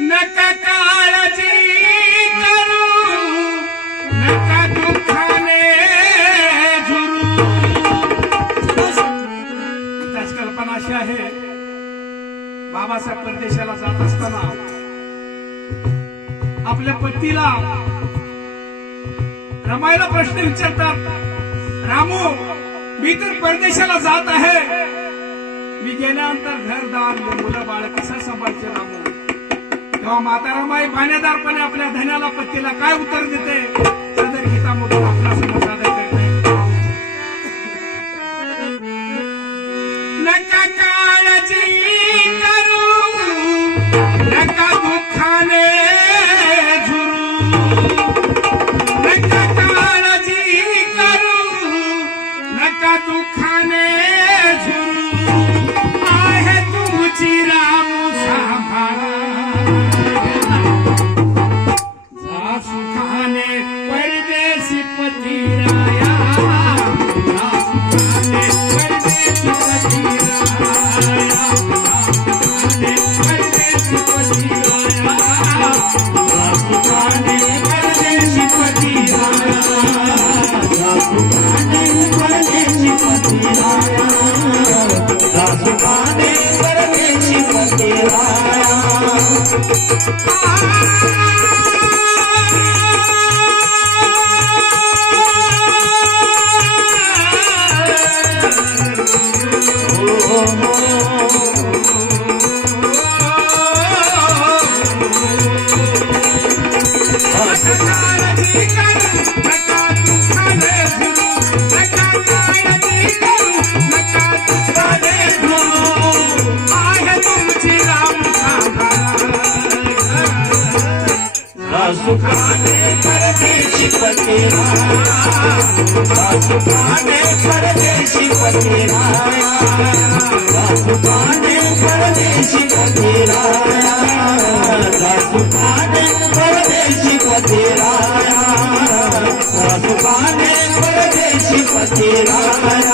नका काळजी करू नका दुःखाने झुरू. त्याची कल्पना अशी आहे, बाबासाहेब परदेशाला जात असताना आपल्या पतीला रमाईला प्रश्न विचारतात, रामू मी तर परदेशाला जात आहे, मी गेल्यानंतर घरदार मुलं बाळ कसं सांभाळते रामू. तेव्हा माता रमाई पाण्यादारपणे आपल्या धन्याला पतीला काय उत्तर देते, सदर गीतामधून आपला समोर सादर करते. नका काळजी करू नका दुःखाने झुरू. नका काळजी करू नका दुःखाने झुरू. आहे तुमची रामू सांभाळा. जा सुखाने परदेशी पतिराया. जा सुखाने परदेशी पतिराया. परदेशी पतिराया. जा सुखाने परदेशी पतिराया. जा सुखाने परदेशी पतिराया. जा सुखाने परदेशी पतिराया. सुखाने परदेशी पतिराया. सुखाने परदेशी पतिराया. सुखाने परदेशी पतिराया. सुखाने परदेशी पतिराया. सुखाने परदेशी पतिराया.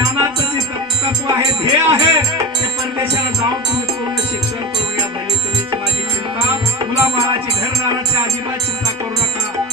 ज्ञानाचं जे तत्व आहे, ध्येय आहे, ते परदेशाला जाऊन तुम्ही पूर्ण शिक्षण करून या. बहिणी, तुम्हीची माझी चिंता, मुलाबाळाची, घरदाराची अजिबात चिंता करू